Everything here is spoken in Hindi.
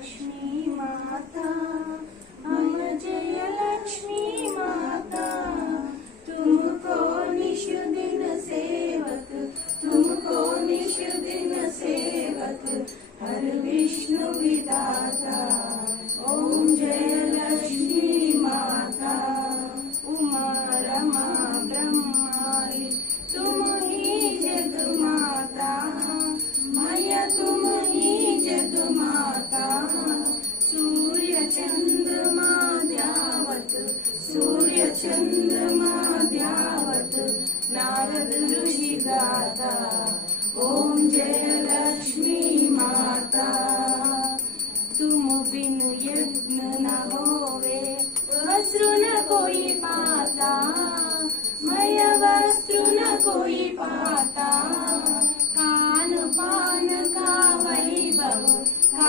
लक्ष्मी माता, अमर जय लक्ष्मी माता। तुमको निशु दिन सेवक, तुमको निशु दिन सेवक, हर विष्णु विधाता। ओम